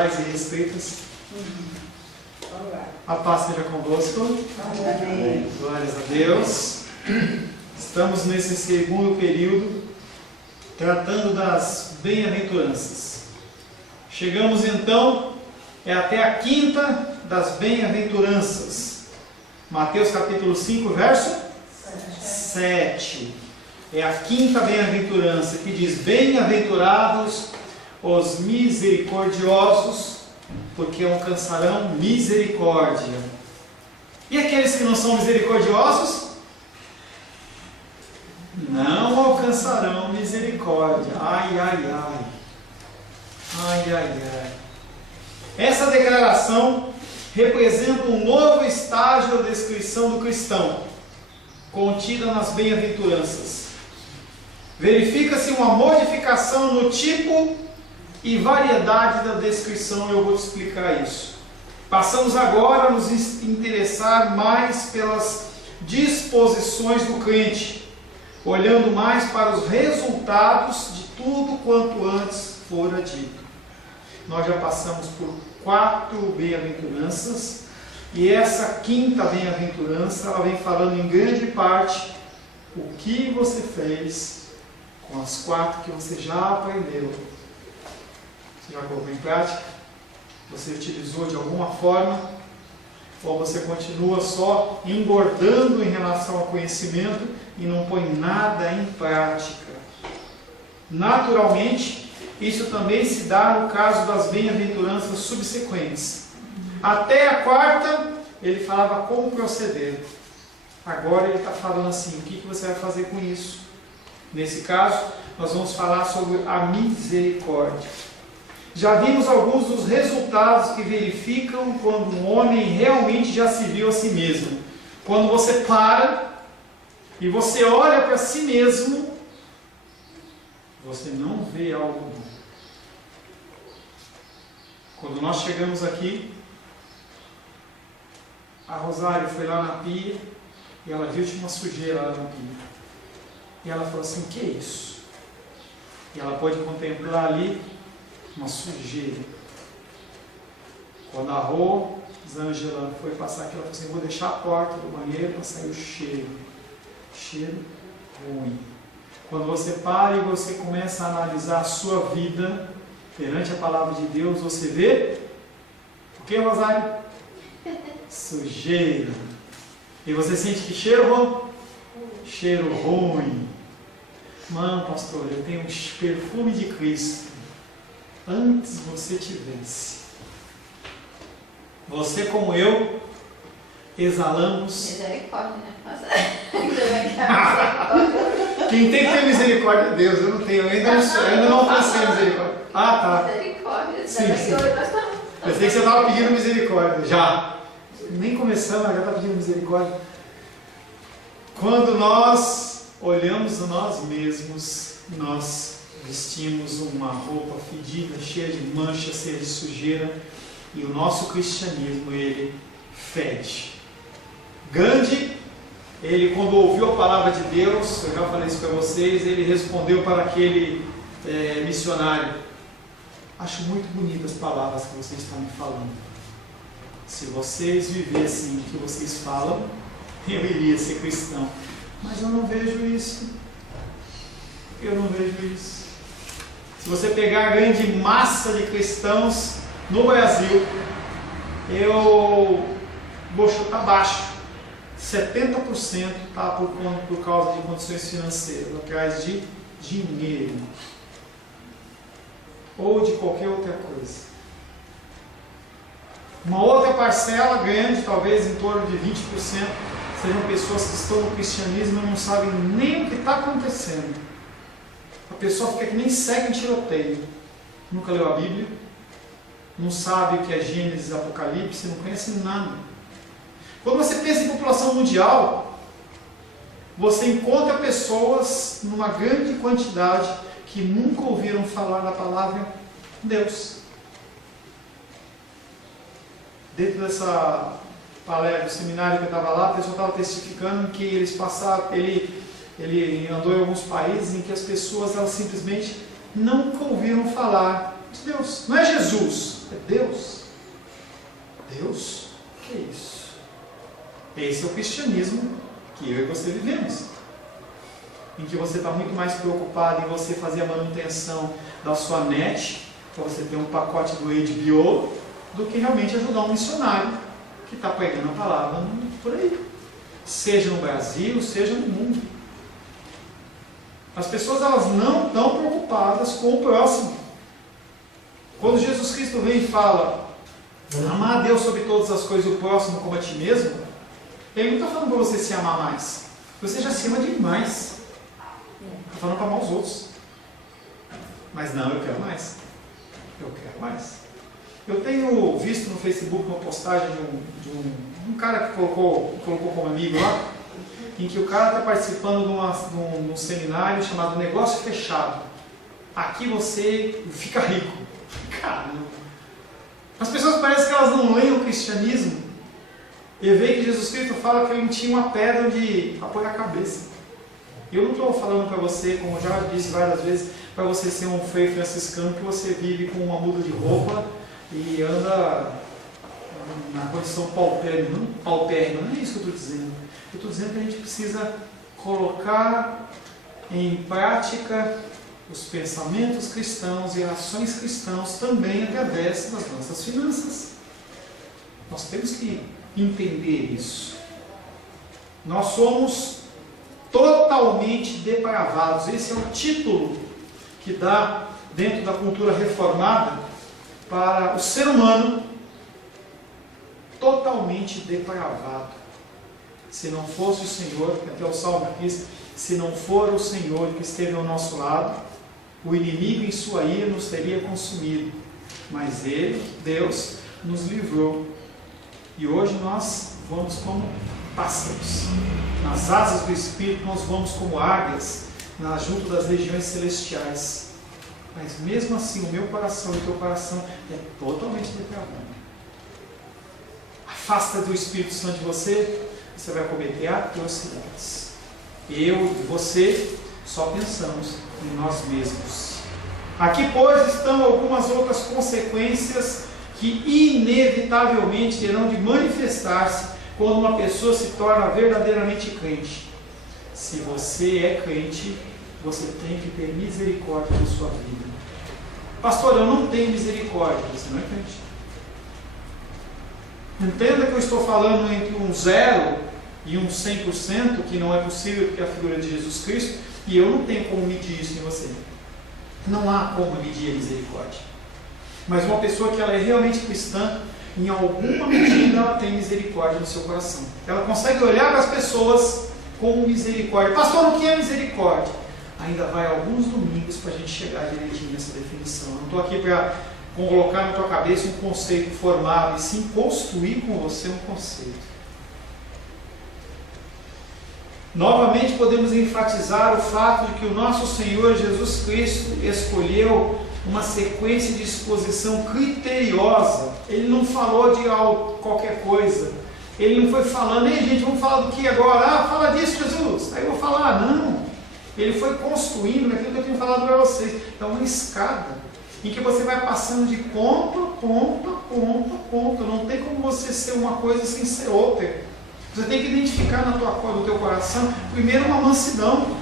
E respeitas. A paz seja convosco. Amém. Glórias a Deus. Estamos nesse segundo período tratando das bem-aventuranças. Chegamos então até a quinta das bem-aventuranças. Mateus capítulo 5, verso 7. É a quinta bem-aventurança que diz: bem-aventurados os misericordiosos, porque alcançarão misericórdia. E aqueles que não são misericordiosos? Não alcançarão misericórdia. Ai, ai, ai. Ai, ai, ai. Essa declaração representa um novo estágio da descrição do cristão, contida nas bem-aventuranças. Verifica-se uma modificação no tipo e variedade da descrição. Eu vou te explicar isso. Passamos agora a nos interessar mais pelas disposições do crente, olhando mais para os resultados de tudo quanto antes fora dito. Nós já passamos por 4 bem-aventuranças, e essa quinta bem-aventurança, ela vem falando em grande parte o que você fez com as 4 que você já aprendeu. Você já colocou em prática? Você utilizou de alguma forma? Ou você continua só engordando em relação ao conhecimento e não põe nada em prática? Naturalmente, isso também se dá no caso das bem-aventuranças subsequentes. Até a 4ª, ele falava como proceder. Agora ele está falando assim: o que você vai fazer com isso? Nesse caso, nós vamos falar sobre a misericórdia. Já vimos alguns dos resultados que verificam quando um homem realmente já se viu a si mesmo. Quando você para e você olha para si mesmo, você não vê algo bom. Quando nós chegamos aqui, a Rosário foi lá na pia e ela viu que tinha uma sujeira lá na pia. E ela falou assim: o que é isso? E ela pôde contemplar ali uma sujeira. Quando a Rosângela foi passar aqui, ela falou assim: vou deixar a porta do banheiro para sair o cheiro. Cheiro ruim. Quando você para e você começa a analisar a sua vida perante a palavra de Deus, você vê o que, Rosário? Sujeira. E você sente que cheiro bom? Cheiro ruim. Não, pastor, eu tenho um perfume de Cristo. Antes você tivesse. Você como eu exalamos. Misericórdia, né? Quem tem que ter misericórdia é Deus. Eu não tenho, eu ainda não alcancei misericórdia. Ah, tá. Misericórdia. Sim. Pensei que você estava pedindo misericórdia. Já. Nem começamos, já está pedindo misericórdia. Quando nós olhamos a nós mesmos, nós vestimos uma roupa fedida, cheia de mancha, cheia de sujeira, e o nosso cristianismo, ele fede. Gandhi, ele quando ouviu a palavra de Deus, eu já falei isso para vocês, ele respondeu para aquele missionário: acho muito bonitas as palavras que vocês estão me falando. Se vocês vivessem o que vocês falam, eu iria ser cristão. Mas eu não vejo isso. Eu não vejo isso. Se você pegar a grande massa de cristãos no Brasil, eu vou chutar baixo. 70% está por causa de condições financeiras, atrás de dinheiro. Ou de qualquer outra coisa. Uma outra parcela grande, talvez em torno de 20%, sejam pessoas que estão no cristianismo e não sabem nem o que está acontecendo. A pessoa fica que nem segue em tiroteio. Nunca leu a Bíblia, não sabe o que é Gênesis, Apocalipse, não conhece nada. Quando você pensa em população mundial, você encontra pessoas numa grande quantidade que nunca ouviram falar da palavra Deus. Dentro dessa palestra do seminário que eu estava lá, a pessoa estava testificando que eles passaram, ele andou em alguns países em que as pessoas elas simplesmente nunca ouviram falar de Deus. Não é Jesus. É Deus. Deus? O que é isso? Esse é o cristianismo que eu e você vivemos. Em que você está muito mais preocupado em você fazer a manutenção da sua net, para você ter um pacote do HBO, do que realmente ajudar um missionário que está pregando a palavra por aí. Seja no Brasil, seja no mundo. As pessoas elas não estão preocupadas com o próximo. Quando Jesus Cristo vem e fala, amar a Deus sobre todas as coisas e o próximo como a ti mesmo, Ele não está falando para você se amar mais. Você já se ama demais. Está falando para amar os outros. Mas não, eu quero mais. Eu quero mais. Eu tenho visto no Facebook uma postagem de um cara que colocou como amigo lá, em que o cara está participando de um seminário chamado Negócio Fechado. Aqui você fica rico. Caramba! As pessoas parecem que elas não leem o cristianismo e veem que Jesus Cristo fala que ele não tinha uma pedra onde apoiar a cabeça. Eu não estou falando para você, como já disse várias vezes, para você ser um frei franciscano que você vive com uma muda de roupa e anda na condição paupérrima. Não é isso que eu estou dizendo. Eu estou dizendo que a gente precisa colocar em prática os pensamentos cristãos e ações cristãos também através das nossas finanças. Nós temos que entender isso. Nós somos totalmente depravados. Esse é o título que dá dentro da cultura reformada para o ser humano, totalmente depravado. Se não fosse o Senhor, que até o Salmo diz, se não for o Senhor que esteve ao nosso lado, o inimigo em sua ira nos teria consumido. Mas Ele, Deus, nos livrou. E hoje nós vamos como pássaros. Nas asas do Espírito nós vamos como águias, junto das regiões celestiais. Mas mesmo assim o meu coração e o teu coração é totalmente depravado. Afasta do Espírito Santo de você, você vai cometer atrocidades. Eu e você só pensamos em nós mesmos. Aqui, pois, estão algumas outras consequências que inevitavelmente terão de manifestar-se quando uma pessoa se torna verdadeiramente crente. Se você é crente, você tem que ter misericórdia na sua vida. Pastor, eu não tenho misericórdia. Você não é crente. Entenda que eu estou falando entre um 0 e um 100%, que não é possível porque é a figura de Jesus Cristo, e eu não tenho como medir isso em você. Não há como medir a misericórdia. Mas uma pessoa que ela é realmente cristã, em alguma medida ela tem misericórdia no seu coração. Ela consegue olhar para as pessoas com misericórdia. Pastor, o que é misericórdia? Ainda vai alguns domingos para a gente chegar direitinho nessa definição. Eu não estou aqui para colocar na tua cabeça um conceito formado, e sim construir com você um conceito. Novamente podemos enfatizar o fato de que o nosso Senhor Jesus Cristo escolheu uma sequência de exposição criteriosa. Ele não falou de qualquer coisa. Ele não foi falando, ei gente, vamos falar do que agora? Ah, fala disso, Jesus. Aí eu vou falar, não. Ele foi construindo aquilo que eu tenho falado para vocês. É uma escada em que você vai passando de ponto a ponto, a ponto, a ponto. Não tem como você ser uma coisa sem ser outra. Você tem que identificar no teu coração, primeiro, uma mansidão.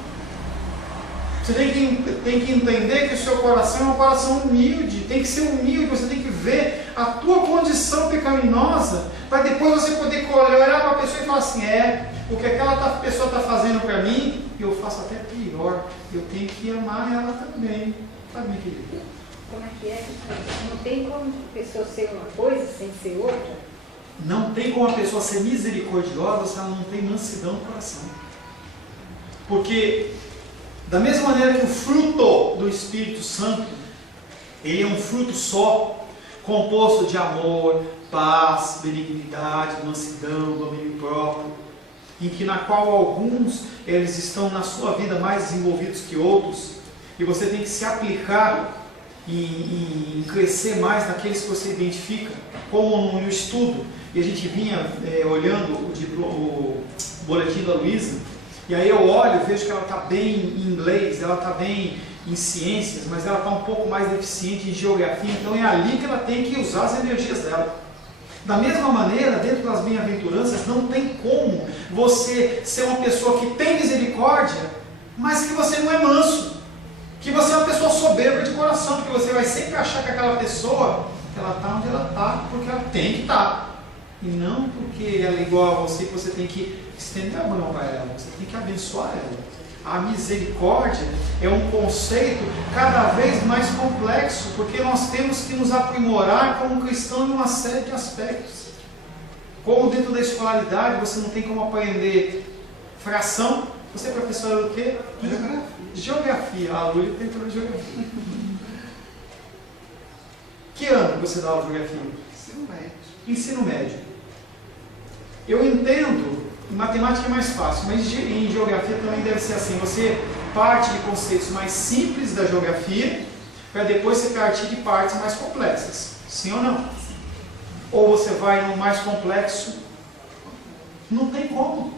Você tem que entender que o seu coração é um coração humilde, tem que ser humilde, você tem que ver a tua condição pecaminosa, para depois você poder olhar para a pessoa e falar assim, o que aquela pessoa está fazendo para mim, eu faço até pior, eu tenho que amar ela também. Sabe, minha querida? Como é que é? Não tem como a pessoa ser uma coisa sem ser outra? Não tem como a pessoa ser misericordiosa se ela não tem mansidão no coração. Porque, da mesma maneira que o fruto do Espírito Santo, ele é um fruto só, composto de amor, paz, benignidade, mansidão, domínio próprio, na qual alguns eles estão na sua vida mais desenvolvidos que outros, e você tem que se aplicar em crescer mais naqueles que você identifica, como no estudo. E a gente vinha olhando o boletim da Luísa, e aí eu olho, vejo que ela está bem em inglês, ela está bem em ciências, mas ela está um pouco mais deficiente em geografia, então é ali que ela tem que usar as energias dela. Da mesma maneira, dentro das bem-aventuranças, não tem como você ser uma pessoa que tem misericórdia, mas que você não é manso, que você é uma pessoa soberba de coração, porque você vai sempre achar que aquela pessoa, ela está onde ela está, porque ela tem que estar, e não porque ela é igual a você, que você tem que estender a mão para ela, você tem que abençoar ela. A misericórdia é um conceito cada vez mais complexo, porque nós temos que nos aprimorar como cristão em uma série de aspectos. Como dentro da escolaridade você não tem como aprender fração, você é professor do quê? Geografia. A Lúlia tem toda geografia. Que ano você dá aula de geografia? Ensino médio. Ensino médio. Eu entendo. Em matemática é mais fácil, mas em geografia também deve ser assim. Você parte de conceitos mais simples da geografia, para depois você partir de partes mais complexas. Sim ou não? Ou você vai no mais complexo? Não tem como.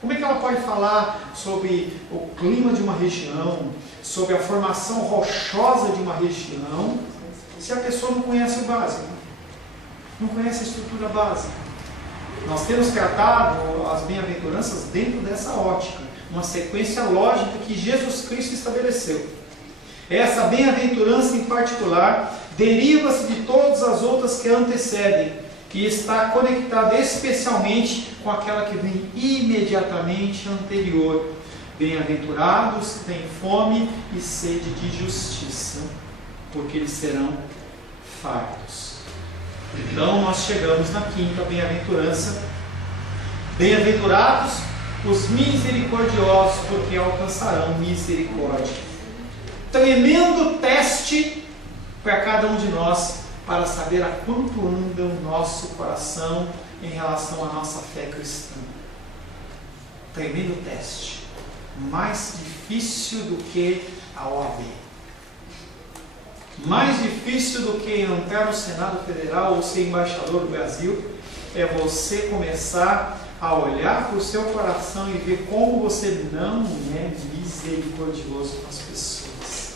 Como é que ela pode falar sobre o clima de uma região, sobre a formação rochosa de uma região, se a pessoa não conhece o básico? Não conhece a estrutura básica. Nós temos tratado as bem-aventuranças dentro dessa ótica, uma sequência lógica que Jesus Cristo estabeleceu. Essa bem-aventurança em particular deriva-se de todas as outras que a antecedem e está conectada especialmente com aquela que vem imediatamente anterior. Bem-aventurados que têm fome e sede de justiça, porque eles serão fartos. Então nós chegamos na quinta bem-aventurança. Bem-aventurados os misericordiosos, porque alcançarão misericórdia. Tremendo teste para cada um de nós, para saber a quanto anda o nosso coração em relação à nossa fé cristã. Tremendo teste. Mais difícil do que a OAB. Mais difícil do que entrar no Senado Federal ou ser embaixador do Brasil é você começar a olhar para o seu coração e ver como você não é misericordioso com as pessoas.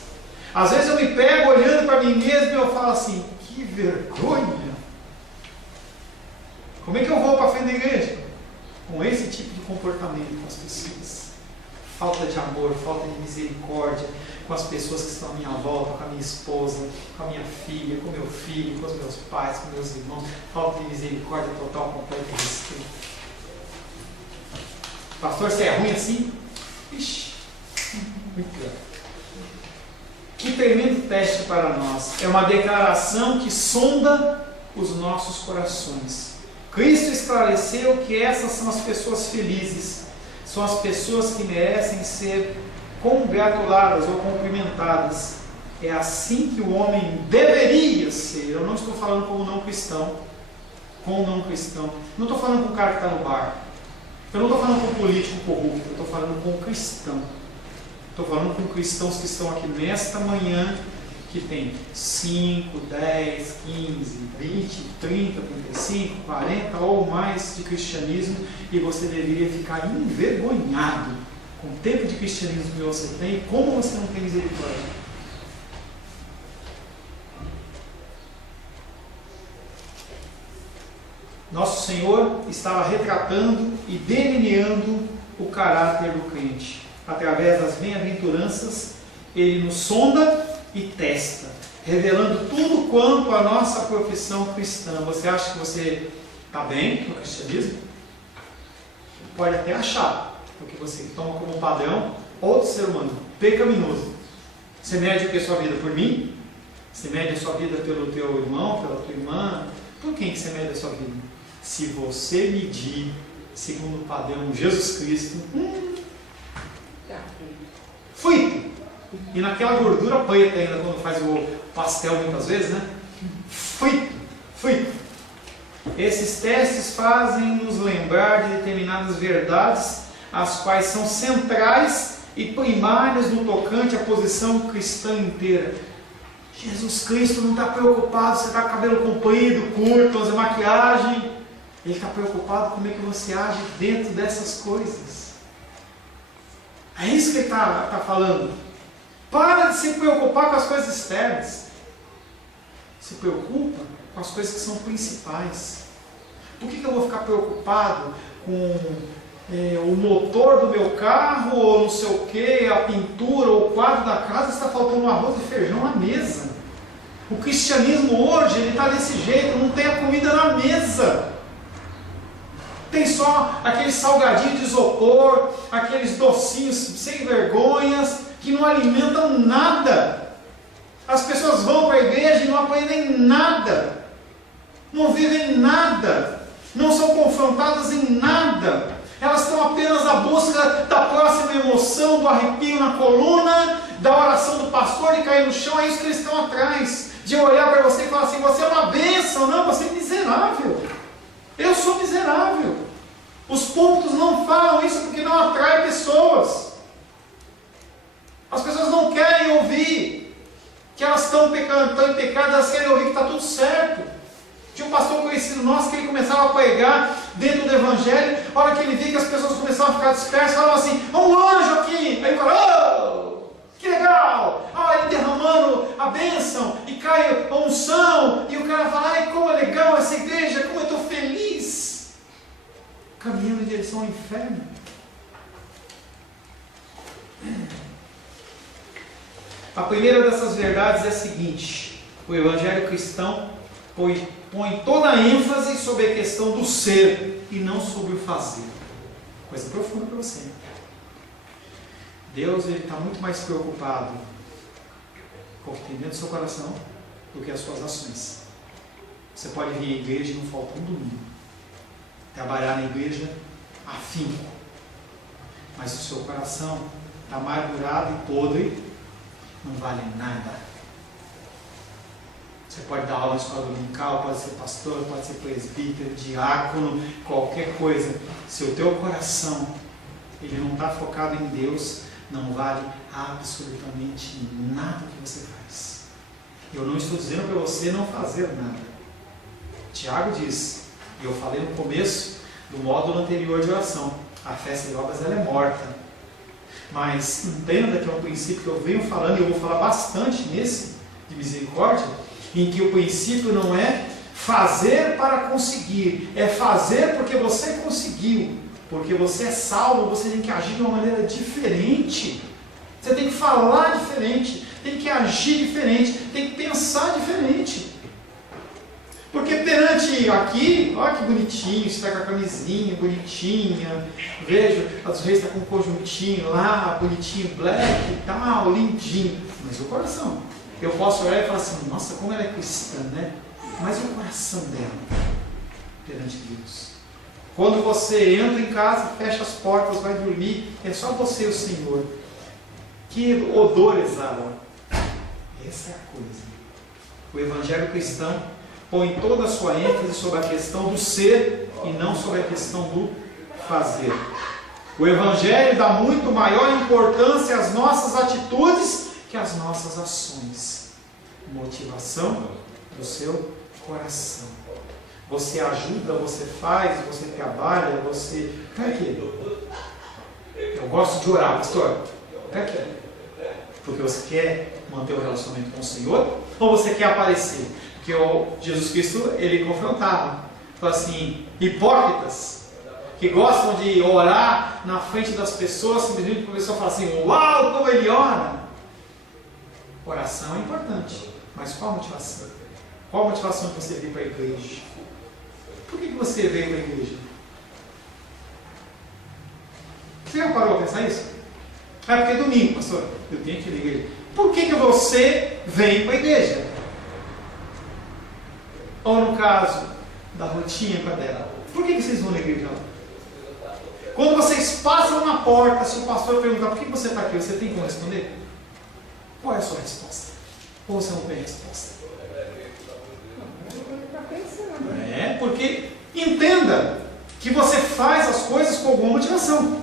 Às vezes eu me pego olhando para mim mesmo e eu falo assim, que vergonha! Como é que eu vou para frente da igreja? Com esse tipo de comportamento com as pessoas. Falta de amor, falta de misericórdia com as pessoas que estão à minha volta, com a minha esposa, com a minha filha, com o meu filho, com os meus pais, com meus irmãos. Falta de misericórdia total, completa e respeito. Pastor, você é ruim assim? Ixi, muito pior. Que tremendo teste para nós. É uma declaração que sonda os nossos corações. Cristo esclareceu que essas são as pessoas felizes. São as pessoas que merecem ser congratuladas ou cumprimentadas. É assim que o homem deveria ser. Eu não estou falando como não cristão. Com não cristão. Não estou falando com o cara que está no bar. Eu não estou falando com político corrupto. Eu estou falando com cristão. Estou falando com cristãos que estão aqui nesta manhã, que tem 5, 10, 15, 20, 30, 35, 40 ou mais de cristianismo, e você deveria ficar envergonhado com o tempo de cristianismo que você tem e como você não tem misericórdia. Nosso Senhor estava retratando e delineando o caráter do crente. Através das bem-aventuranças, Ele nos sonda e testa, revelando tudo quanto a nossa profissão cristã. Você acha que você está bem no cristianismo? Pode até achar, porque você toma como padrão outro ser humano, pecaminoso. Você mede a sua vida por mim? Você mede a sua vida pelo teu irmão, pela tua irmã? Por quem que você mede a sua vida? Se você medir segundo o padrão Jesus Cristo, frito. E naquela gordura preta ainda, quando faz o pastel muitas vezes, né? Frito. Esses testes fazem nos lembrar de determinadas verdades, as quais são centrais e primárias no tocante à posição cristã inteira. Jesus Cristo não está preocupado se está com cabelo comprido, curto, usa maquiagem. Ele está preocupado como é que você age dentro dessas coisas. É isso que ele está falando. Para de se preocupar com as coisas externas. Se preocupa com as coisas que são principais. Por que eu vou ficar preocupado com o motor do meu carro, ou não sei o que, a pintura, ou o quadro da casa, está faltando arroz e feijão na mesa? O cristianismo hoje, ele está desse jeito, não tem a comida na mesa. Tem só aqueles salgadinhos de isopor, aqueles docinhos sem vergonhas, que não alimentam nada. As pessoas vão para a igreja e não aprendem nada, não vivem nada, não são confrontadas em nada. Elas estão apenas à busca da próxima emoção, do arrepio na coluna, da oração do pastor, de cair no chão. É isso que eles estão atrás, de olhar para você e falar assim: você é uma bênção. Não, você é miserável. Eu sou miserável. Os púlpitos não falam isso porque não atrai pessoas. As pessoas não querem ouvir que elas estão pecando, estão em pecado, elas querem ouvir que está tudo certo. Tinha um pastor conhecido nosso que ele começava a pregar dentro do evangelho. A hora que ele via que as pessoas começavam a ficar dispersas, falava assim: há um anjo aqui. Aí ele fala: oh, que legal! Ele derramando a bênção e cai a unção. E o cara fala: ai, como é legal essa igreja, como eu estou feliz. Caminhando em direção ao inferno. A primeira dessas verdades é a seguinte: o evangelho cristão põe toda a ênfase sobre a questão do ser e não sobre o fazer. Coisa profunda para você. Deus está muito mais preocupado com o que tem dentro do seu coração do que as suas ações. Você pode vir à igreja e não faltar um domingo, trabalhar na igreja afinco, mas o seu coração está amargurado e podre, não vale nada. Você pode dar aula na escola dominical, pode ser pastor, pode ser presbítero, diácono, qualquer coisa. Se o teu coração ele não está focado em Deus, não vale absolutamente nada que você faz. Eu não estou dizendo para você não fazer nada. Tiago diz, e eu falei no começo do módulo anterior de oração: a fé sem obras ela é morta. Mas entenda que é um princípio que eu venho falando, e eu vou falar bastante nesse de misericórdia, em que o princípio não é fazer para conseguir, é fazer porque você conseguiu, porque você é salvo. Você tem que agir de uma maneira diferente, você tem que falar diferente, tem que agir diferente, tem que pensar diferente. Porque perante aqui, olha que bonitinho, está com a camisinha bonitinha, vejo, às vezes está com um conjuntinho lá, bonitinho, black e tal, lindinho, mas o coração, eu posso olhar e falar assim: nossa, como ela é cristã, né? Mas o coração dela perante Deus. Quando você entra em casa, fecha as portas, vai dormir, é só você e o Senhor. Que odor exala. Essa é a coisa. O evangelho cristão põe toda a sua ênfase sobre a questão do ser e não sobre a questão do fazer. O evangelho dá muito maior importância às nossas atitudes que às nossas ações. Motivação do seu coração. Você ajuda, você faz, você trabalha, você... Tá aqui. Eu gosto de orar, pastor. Tá aqui. Porque você quer manter o relacionamento com o Senhor, ou você quer aparecer? Porque Jesus Cristo, ele confrontava. Falou assim: hipócritas, que gostam de orar na frente das pessoas, simplesmente para a pessoa falar assim: uau, como ele ora! Oração é importante, mas qual a motivação? Qual a motivação de você vir para a igreja? Por que você veio para a igreja? Você já parou para pensar isso? É porque é domingo, pastor, eu tenho que ir na igreja. Por que você vem para a igreja? Ou no caso da rotina com a dela, por que vocês vão na igreja? Quando vocês passam na porta, se o pastor perguntar: por que você está aqui? Você tem como responder? Qual é a sua resposta? Ou você não tem resposta? Porque entenda que você faz as coisas com alguma motivação.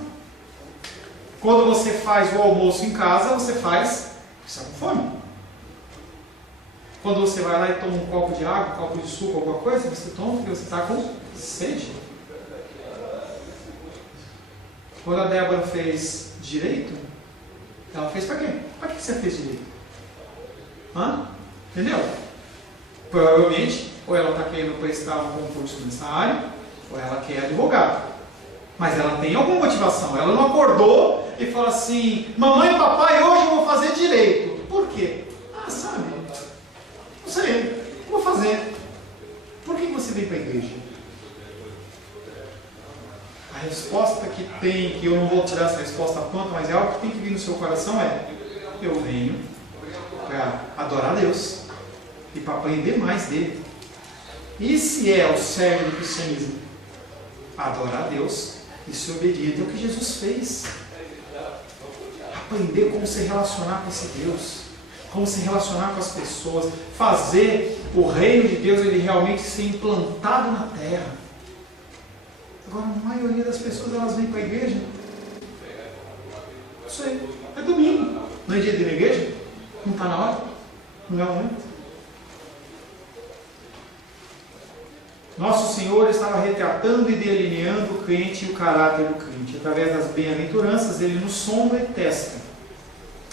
Quando você faz o almoço em casa, você faz porque você está com fome. Quando você vai lá e toma um copo de água, um copo de suco, alguma coisa, você toma porque você está com sede. Quando a Débora fez direito, Ela fez para quê? Para que você fez direito? Entendeu? Provavelmente, ou ela está querendo prestar um concurso nessa área, ou ela quer advogado. Mas ela tem alguma motivação. Ela não acordou e falou assim: mamãe e papai, hoje eu vou fazer direito. Por quê? Sabe? Não sei. Vou fazer. Por que você vem para a igreja? A resposta que tem, que eu não vou tirar essa resposta pronta, mas é algo que tem que vir no seu coração é: eu venho para adorar a Deus e para aprender mais dele. E se é o cerne do cristianismo? Adorar a Deus e ser obediente ao que Jesus fez. Aprender como se relacionar com esse Deus, como se relacionar com as pessoas, fazer o reino de Deus ele realmente ser implantado na terra. Agora, a maioria das pessoas, elas vêm para a igreja. Isso aí, é domingo, não é dia de ir na igreja? Não está na hora? Não é o momento? Nosso Senhor estava retratando e delineando o crente e o caráter do crente. Através das bem-aventuranças, ele nos sonda e testa.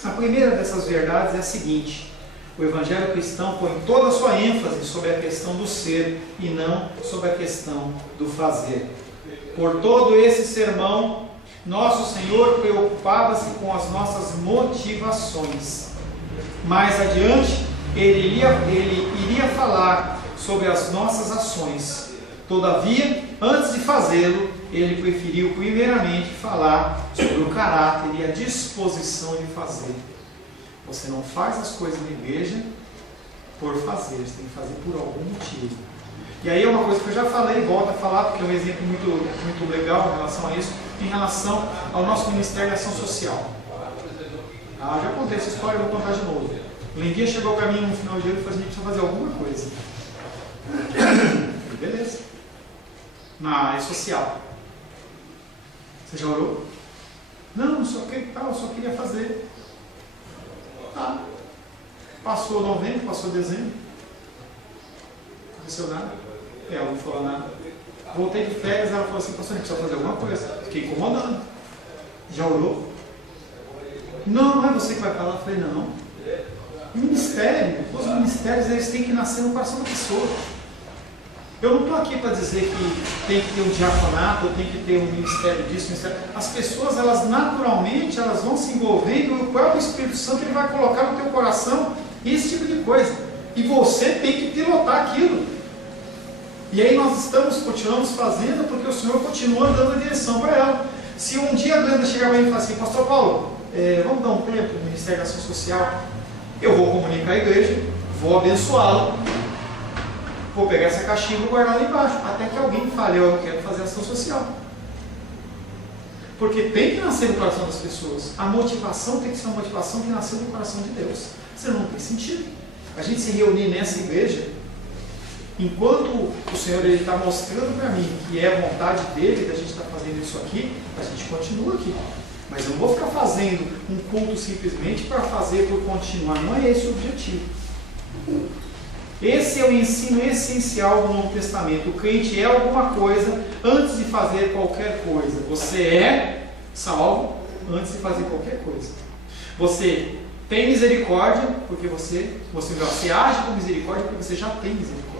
A primeira dessas verdades é a seguinte: o Evangelho cristão põe toda a sua ênfase sobre a questão do ser e não sobre a questão do fazer. Por todo esse sermão, nosso Senhor preocupava-se com as nossas motivações. Mais adiante, ele iria falar sobre as nossas ações. Todavia, antes de fazê-lo, ele preferiu primeiramente falar sobre o caráter e a disposição de fazer. Você não faz as coisas na igreja por fazer, você tem que fazer por algum motivo. E aí é uma coisa que eu já falei e volto a falar, porque é um exemplo muito legal em relação a isso, em relação ao nosso Ministério de Ação Social. Já contei essa história, eu vou contar de novo. O Lindinha chegou para mim no final de ano e falou: a gente precisa fazer alguma coisa. Beleza. Na área social. Você já orou? Não, eu só queria fazer. Tá. Passou novembro, passou dezembro. Não aconteceu nada. Ela não falou nada. Voltei de férias, ela falou assim: pastor, a gente precisa fazer alguma coisa. Fiquei incomodando. Já orou? Não é você que vai falar. Eu falei: não. Ministério, os ministérios, eles têm que nascer no coração da pessoa. Eu não estou aqui para dizer que tem que ter um diaconato, ou tem que ter um ministério disso, ministério. As pessoas, elas naturalmente, elas vão se envolvendo, e o próprio Espírito Santo ele vai colocar no teu coração esse tipo de coisa. E você tem que pilotar aquilo. E aí nós continuamos fazendo, porque o Senhor continua dando a direção para ela. Se um dia a Glenda chegar para mim e falar assim: pastor Paulo, vamos dar um tempo no Ministério da Ação Social, eu vou comunicar a igreja, vou abençoá-la, vou pegar essa caixinha e vou guardar lá embaixo, até que alguém fale: eu quero fazer ação social. Porque tem que nascer no coração das pessoas. A motivação tem que ser uma motivação que nasceu no coração de Deus. Senão não tem sentido a gente se reunir nessa igreja, enquanto o Senhor está mostrando para mim que é a vontade dele, da gente estar fazendo isso aqui, a gente continua aqui. Mas eu não vou ficar fazendo um culto simplesmente para fazer por continuar. Não é esse o objetivo. Esse é o ensino essencial do Novo Testamento. O crente é alguma coisa antes de fazer qualquer coisa. Você é salvo antes de fazer qualquer coisa. Você tem misericórdia porque você age com misericórdia porque você já tem misericórdia.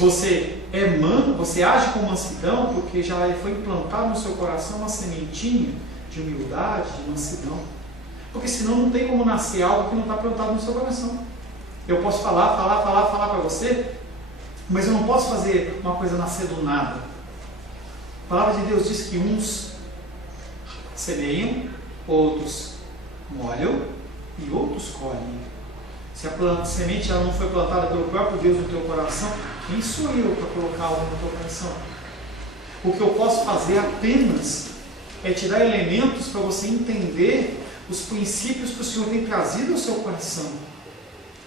Você é manso, você age com mansidão porque já foi implantado no seu coração uma sementinha de humildade, de mansidão. Porque senão não tem como nascer algo que não está plantado no seu coração. Eu posso falar para você, mas eu não posso fazer uma coisa nascer do nada. A palavra de Deus diz que uns semeiam, outros molham e outros colhem. Se a semente ela não foi plantada pelo próprio Deus no teu coração, quem sou eu para colocar algo no teu coração? O que eu posso fazer apenas é te dar elementos para você entender os princípios que o Senhor tem trazido ao seu coração.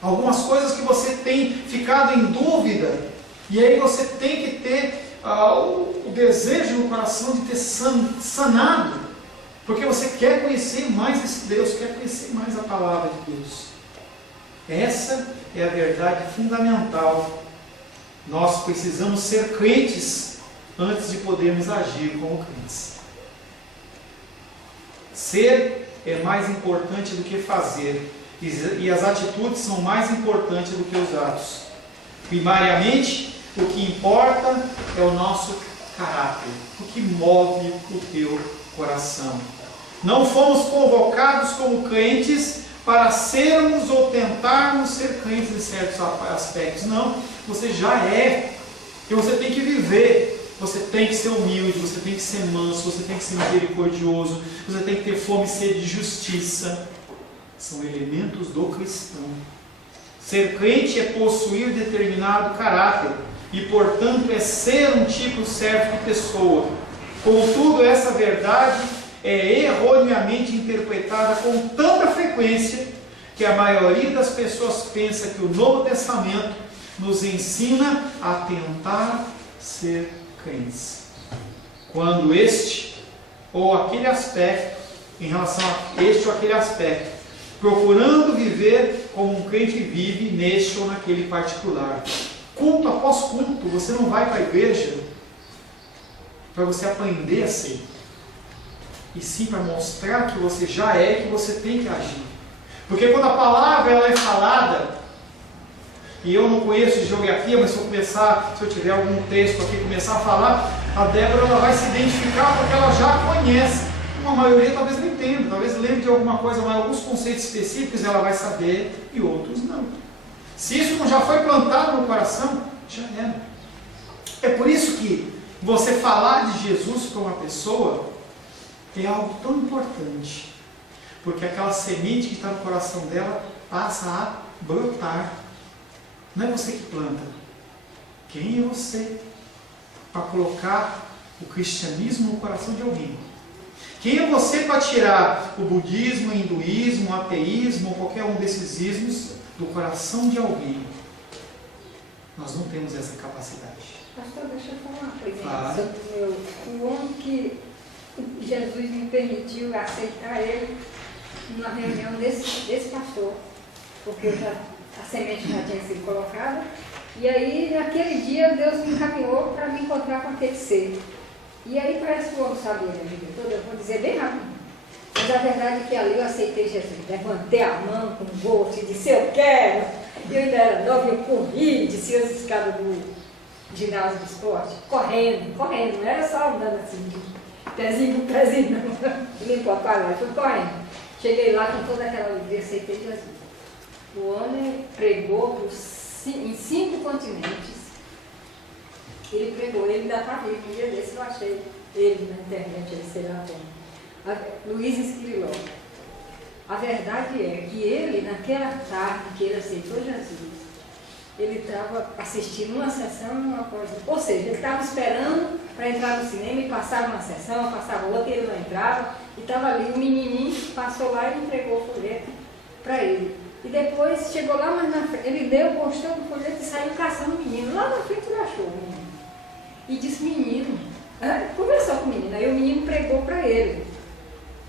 Algumas coisas que você tem ficado em dúvida, e aí você tem que ter o desejo no coração de ter sanado, porque você quer conhecer mais esse Deus, quer conhecer mais a palavra de Deus. Essa é a verdade fundamental. Nós precisamos ser crentes antes de podermos agir como crentes. Ser é mais importante do que fazer, e as atitudes são mais importantes do que os atos. Primariamente, o que importa é o nosso caráter, o que move o teu coração. Não fomos convocados como crentes para sermos ou tentarmos ser crentes em certos aspectos. Não, você já é. E você tem que viver. Você tem que ser humilde, você tem que ser manso, você tem que ser misericordioso, você tem que ter fome e sede de justiça. São elementos do cristão. Ser crente é possuir determinado caráter e, portanto, é ser um tipo certo de pessoa. Contudo, essa verdade é erroneamente interpretada com tanta frequência que a maioria das pessoas pensa que o Novo Testamento nos ensina a tentar ser crentes, quando este ou aquele aspecto, em relação a este ou aquele aspecto, procurando viver como um crente vive neste ou naquele particular. Culto após culto, você não vai para a igreja para você aprender a ser, e sim para mostrar que você já é e que você tem que agir. Porque quando a palavra ela é falada, e eu não conheço de geografia, mas se eu tiver algum texto aqui começar a falar, a Débora ela vai se identificar porque ela já conhece. Uma maioria talvez não entenda, talvez lembre de alguma coisa, mas alguns conceitos específicos ela vai saber e outros não. Se isso não já foi plantado no coração, já era. É por isso que você falar de Jesus para uma pessoa é algo tão importante, porque aquela semente que está no coração dela passa a brotar. Não é você que planta. Quem é você para colocar o cristianismo no coração de alguém? Quem é você para tirar o budismo, o hinduísmo, o ateísmo, ou qualquer um desses ismos do coração de alguém? Nós não temos essa capacidade. Pastor, deixa eu falar uma coisa sobre o homem que Jesus me permitiu aceitar ele numa reunião desse pastor, porque a semente já tinha sido colocada, e aí naquele dia Deus me encaminhou para me encontrar com aquele ser. E aí parece que o homem sabia a vida toda, eu vou dizer bem rápido. Mas a verdade é que ali eu aceitei Jesus, levantei a mão com gosto e disse, eu quero. E eu ainda era nova, eu corri, desci as escadas do ginásio do esporte, correndo, não era só andando assim, pezinho por pezinho, não, limpou a quadra, fui correndo. Cheguei lá com toda aquela alegria, aceitei Jesus. O homem pregou em 5 continentes. Ele pregou, ele ainda está vivo. Um dia desse eu achei ele na internet, ele sei lá como. Luiz Esquiló. A verdade é que ele, naquela tarde que ele aceitou Jesus, ele estava assistindo uma sessão, uma coisa. Ou seja, ele estava esperando para entrar no cinema e passava uma sessão, passava outra e ele não entrava. E estava ali, o menininho passou lá e entregou o folheto para ele. E depois chegou lá, mas na frente, ele deu, gostou do folheto e saiu caçando o menino. Lá na frente ele achou o menino. E disse, menino, conversou com o menino, aí o menino pregou para ele.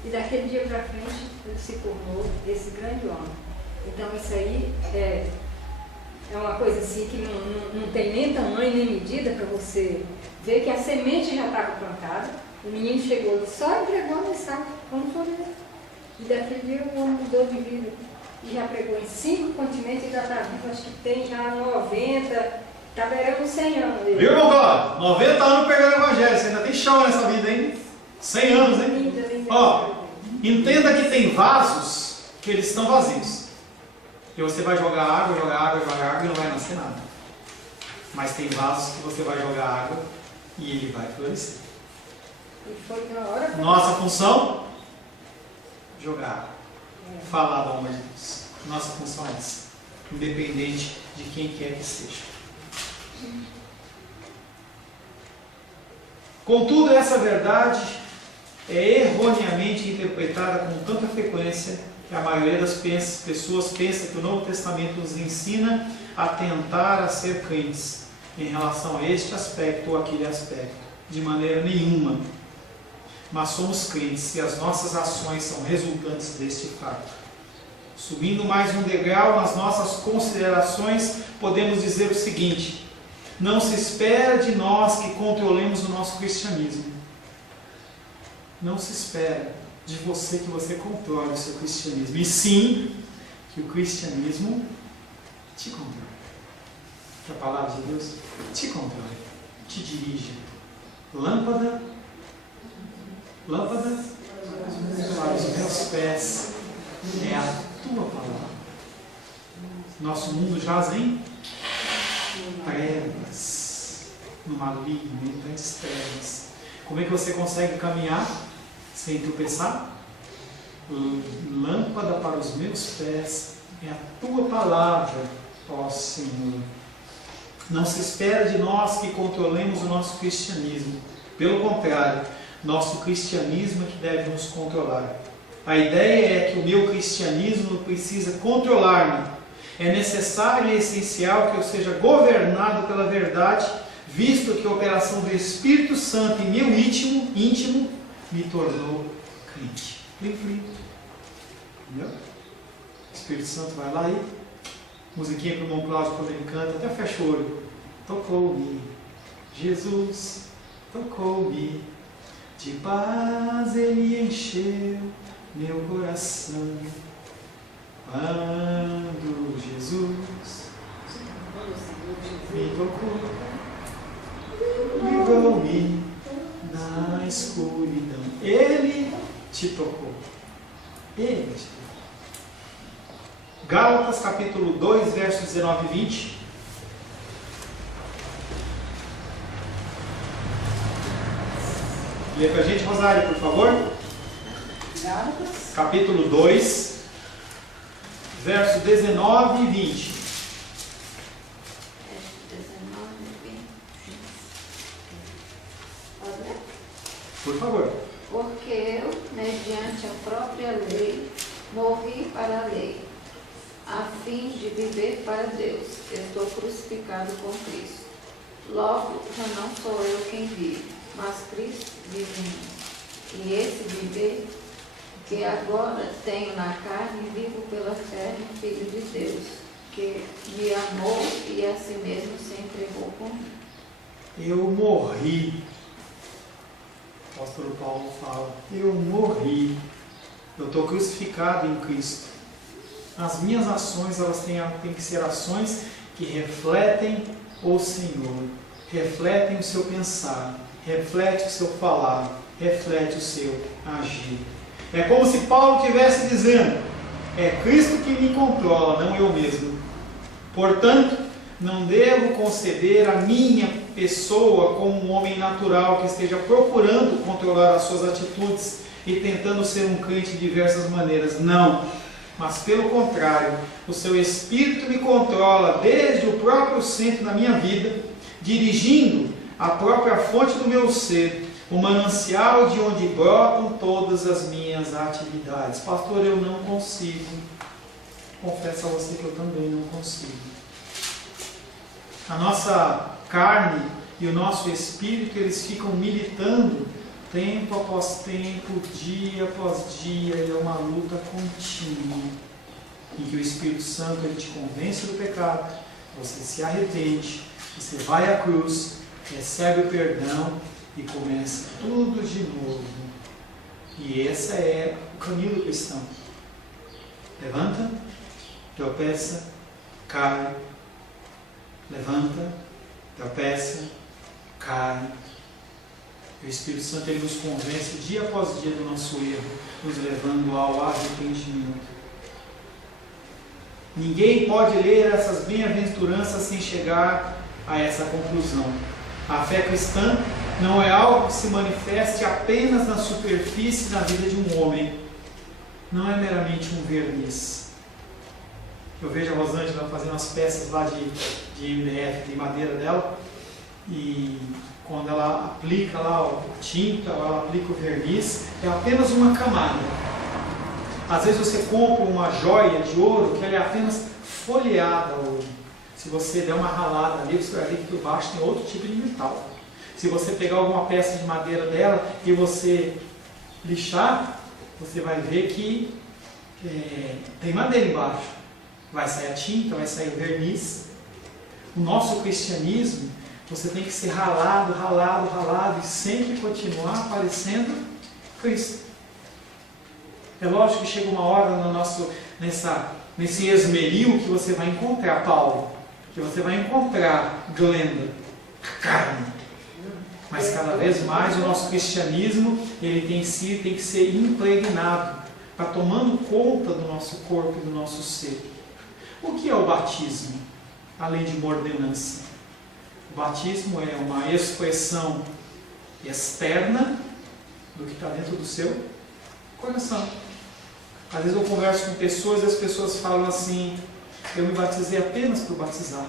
E daquele dia para frente ele se tornou esse grande homem. Então isso aí é uma coisa assim que não tem nem tamanho nem medida para você ver que a semente já estava plantada. O menino chegou e só entregou a mensagem, como folheto. E daquele dia o homem mudou de vida. E já pregou em 5 continentes e já está vivo, acho que tem já 90, está beirando 100 anos. Viu, irmão Cláudio? 90 anos pegando o evangelho, você ainda tem chão nessa vida, hein? 100 anos, hein? Ó, entenda que tem vasos que eles estão vazios. E você vai jogar água e não vai nascer nada. Mas tem vasos que você vai jogar água e ele vai florescer. E foi na hora. Nossa função? Jogar água. Falar da honra de Deus. Nossa função é essa. Independente de quem quer que seja. Contudo, essa verdade é erroneamente interpretada com tanta frequência que a maioria das pessoas pensa que o Novo Testamento nos ensina a tentar a ser crentes em relação a este aspecto ou aquele aspecto. De maneira nenhuma. Mas somos crentes e as nossas ações são resultantes deste fato. Subindo mais um degrau nas nossas considerações, podemos dizer o seguinte: não se espera de nós que controlemos o nosso cristianismo. Não se espera. de você que você controle o seu cristianismo, e sim que o cristianismo te controle. Que a palavra de Deus te controle, te dirija. Lâmpada para os meus pés é a tua palavra. Nosso mundo jaz em trevas, no maligno, em grandes trevas. Como é que você consegue caminhar sem tropeçar? Lâmpada para os meus pés é a tua palavra, ó Senhor. Não se espera de nós que controlemos o nosso cristianismo. Pelo contrário, nosso cristianismo é que deve nos controlar. A ideia é que o meu cristianismo precisa controlar-me. É necessário e essencial que eu seja governado pela verdade, visto que a operação do Espírito Santo em meu íntimo me tornou crente. Entendeu? O Espírito Santo vai lá e musiquinha para o irmão Cláudio quando ele canta, até fecha o olho. Tocou-me, Jesus tocou-me, de paz ele encheu meu coração. Quando Jesus me tocou, livrou-me na escuridão. Ele te tocou. Ele te tocou. Gálatas capítulo 2, versos 19 e 20. Lê pra gente, Rosário, por favor. Gálatas Capítulo 2, versos 19 e 20. 19 e 20. Pode ler? Por favor. Porque eu, mediante a própria lei, morri para a lei, a fim de viver para Deus. Estou crucificado com Cristo. Logo, já não sou eu quem vive, mas Cristo vive em mim. E esse viver que agora tenho na carne, vivo pela fé no Filho de Deus, que me amou e a si mesmo se entregou por mim. Eu morri. O apóstolo Paulo fala, eu morri. Eu estou crucificado em Cristo. As minhas ações, elas têm que ser ações que refletem o Senhor, refletem o seu pensar, reflete o seu falar, reflete o seu agir. É como se Paulo estivesse dizendo, é Cristo que me controla, não eu mesmo. Portanto, não devo conceber a minha pessoa como um homem natural que esteja procurando controlar as suas atitudes e tentando ser um crente de diversas maneiras. Não, mas pelo contrário, o seu Espírito me controla desde o próprio centro da minha vida, dirigindo a própria fonte do meu ser, o manancial de onde brotam todas as minhas atividades. Pastor, eu não consigo. Confesso a você que eu também não consigo. A nossa carne e o nosso espírito, eles ficam militando tempo após tempo, dia após dia, e é uma luta contínua, em que o Espírito Santo ele te convence do pecado, você se arrepende, você vai à cruz, recebe o perdão e começa tudo de novo. E esse é o caminho do cristão. Levanta, tropeça, cai, levanta, tropeça, cai. O Espírito Santo ele nos convence dia após dia do nosso erro, nos levando ao arrependimento. Ninguém pode ler essas bem-aventuranças sem chegar a essa conclusão. A fé cristã não é algo que se manifeste apenas na superfície na vida de um homem. Não é meramente um verniz. Eu vejo a Rosângela fazendo umas peças lá de MDF, de madeira dela, e quando ela aplica lá a tinta, ela aplica o verniz, é apenas uma camada. Às vezes você compra uma joia de ouro que ela é apenas folheada a ouro. Se você der uma ralada ali, você vai ver que por baixo tem outro tipo de metal. Se você pegar alguma peça de madeira dela e você lixar, você vai ver que tem madeira embaixo. Vai sair a tinta, vai sair o verniz. O nosso cristianismo, você tem que ser ralado, ralado, ralado e sempre continuar parecendo Cristo. É lógico que chega uma hora nesse esmeril que você vai encontrar Paulo, que você vai encontrar Glenda, carne. Mas cada vez mais o nosso cristianismo ele tem que ser impregnado, para tomando conta do nosso corpo e do nosso ser. O que é o batismo? Além de uma ordenança. O batismo é uma expressão externa do que está dentro do seu coração. Às vezes eu converso com pessoas e as pessoas falam assim: eu me batizei apenas por batizar.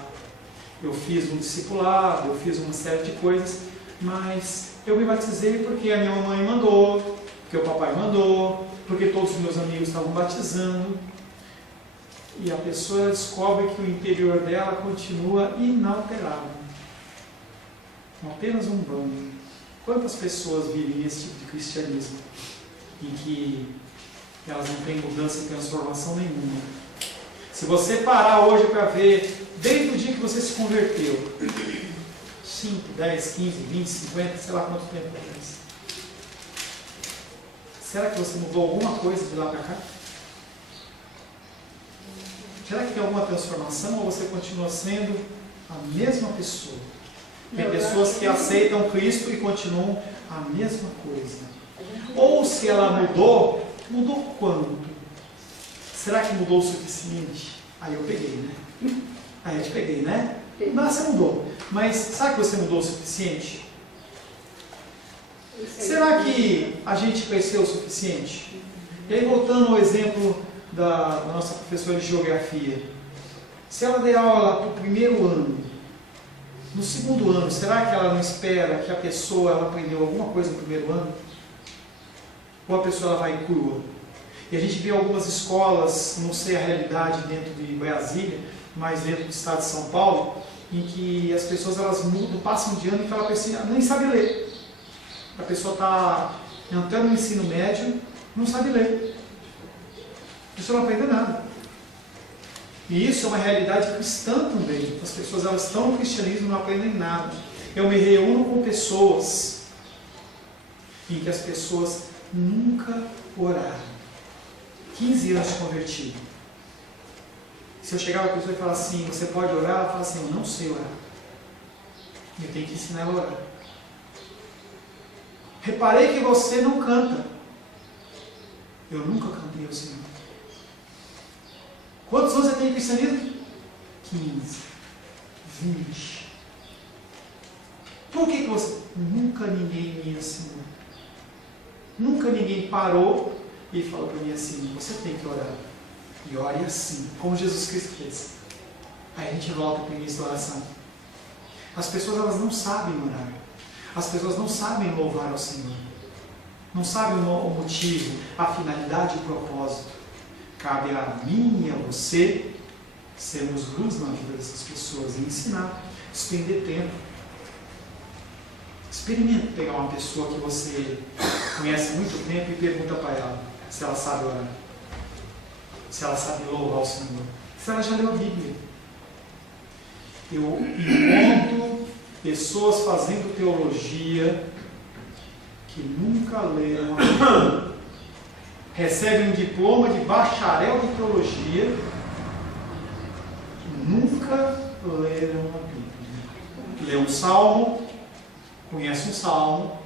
Eu fiz um discipulado, eu fiz uma série de coisas, mas eu me batizei porque a minha mamãe mandou, porque o papai mandou, porque todos os meus amigos estavam batizando. E a pessoa descobre que o interior dela continua inalterado. Apenas um banho. Quantas pessoas vivem esse tipo de cristianismo em que elas não têm mudança e transformação nenhuma? Se você parar hoje para ver, desde o dia que você se converteu, 5, 10, 15, 20, 50, sei lá quanto tempo atrás, será que você mudou alguma coisa de lá para cá? Será que tem alguma transformação ou você continua sendo a mesma pessoa? Tem pessoas que aceitam Cristo e continuam a mesma coisa. Ou se ela mudou, mudou quando? Será que mudou o suficiente? Aí eu peguei, né? Aí eu te peguei, né? Não, você mudou. Mas será que você mudou o suficiente? Será que a gente cresceu o suficiente? E aí, voltando ao exemplo da nossa professora de geografia. Se ela der aula para o primeiro ano, no segundo ano, será que ela não espera que a pessoa ela aprendeu alguma coisa no primeiro ano? Ou a pessoa ela vai crua? E a gente vê algumas escolas, não sei a realidade dentro de Brasília, mas dentro do estado de São Paulo, em que as pessoas elas mudam, passam de ano e ela nem sabe ler. A pessoa está entrando no ensino médio, não sabe ler. A pessoa não aprende nada. E isso é uma realidade cristã também. As pessoas elas estão no cristianismo e não aprendem nada. Eu me reúno com pessoas em que as pessoas nunca oraram. 15 anos de convertido. Se eu chegar para a pessoa e falar assim, você pode orar? Ela fala assim, eu não sei orar. Eu tenho que ensinar ela a orar. Reparei que você não canta. Eu nunca cantei ao Senhor. Quantos anos você tem em cristianismo? 15, 20. Por que você... Nunca ninguém me ensinou. Nunca ninguém parou e falou para mim assim, você tem que orar. E ore assim, como Jesus Cristo fez. Aí a gente volta para o início da oração. As pessoas elas não sabem orar. As pessoas não sabem louvar ao Senhor. Não sabem o motivo, a finalidade e o propósito. Cabe a mim e a você sermos luz na vida dessas pessoas e ensinar, despender tempo. Experimente pegar uma pessoa que você conhece há muito tempo e pergunta para ela se ela sabe orar, se ela sabe louvar o Senhor, se ela já leu a Bíblia. Eu encontro pessoas fazendo teologia que nunca leram a Bíblia. Recebem um diploma de bacharel de teologia que nunca leram a Bíblia. Lê um salmo, conhece um salmo,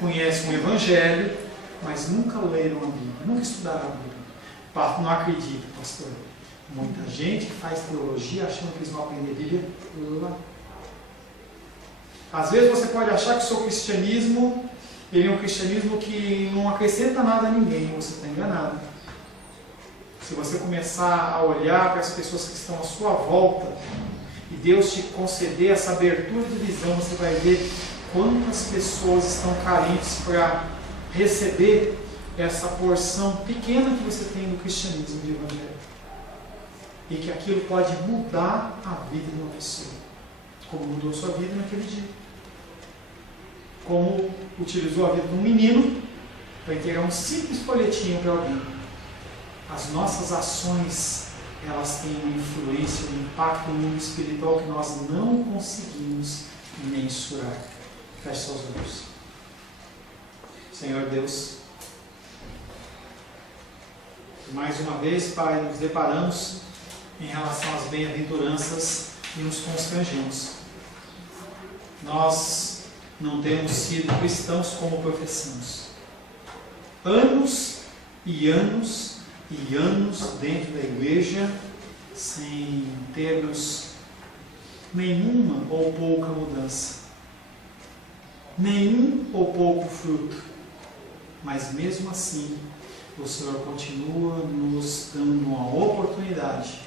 conhece um evangelho, mas nunca leram a Bíblia, nunca estudaram a Bíblia. Não acredito, pastor. Muita gente faz teologia achando que eles vão aprender a Bíblia lá. Às vezes você pode achar que o seu cristianismo ele é um cristianismo que não acrescenta nada a ninguém, você está enganado. Se você começar a olhar para as pessoas que estão à sua volta e Deus te conceder essa abertura de visão, você vai ver quantas pessoas estão carentes para receber essa porção pequena que você tem no cristianismo de evangelho. E que aquilo pode mudar a vida de uma pessoa, como mudou a sua vida naquele dia. Como utilizou a vida de um menino para entregar um simples folhetinho para alguém. As nossas ações, elas têm uma influência, um impacto no mundo espiritual que nós não conseguimos mensurar. Feche seus olhos. Senhor Deus, Mais uma vez, Pai, nos deparamos em relação às bem-aventuranças e nos constrangemos. Nós não temos sido cristãos como professamos. Anos e anos e anos dentro da igreja, sem termos nenhuma ou pouca mudança, nenhum ou pouco fruto, mas mesmo assim o Senhor continua nos dando uma oportunidade.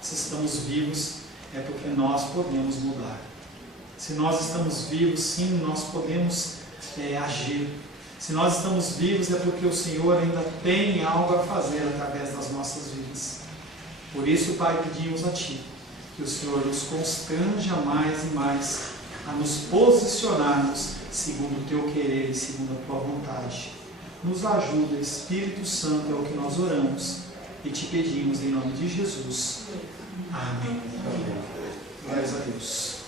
Se estamos vivos, é porque nós podemos mudar. Se nós estamos vivos, sim, nós podemos agir. Se nós estamos vivos, é porque o Senhor ainda tem algo a fazer através das nossas vidas. Por isso, Pai, pedimos a Ti que o Senhor nos constranja mais e mais a nos posicionarmos segundo o Teu querer e segundo a Tua vontade. Nos ajuda, Espírito Santo, é o que nós oramos e Te pedimos em nome de Jesus. Amém. Glórias a Deus.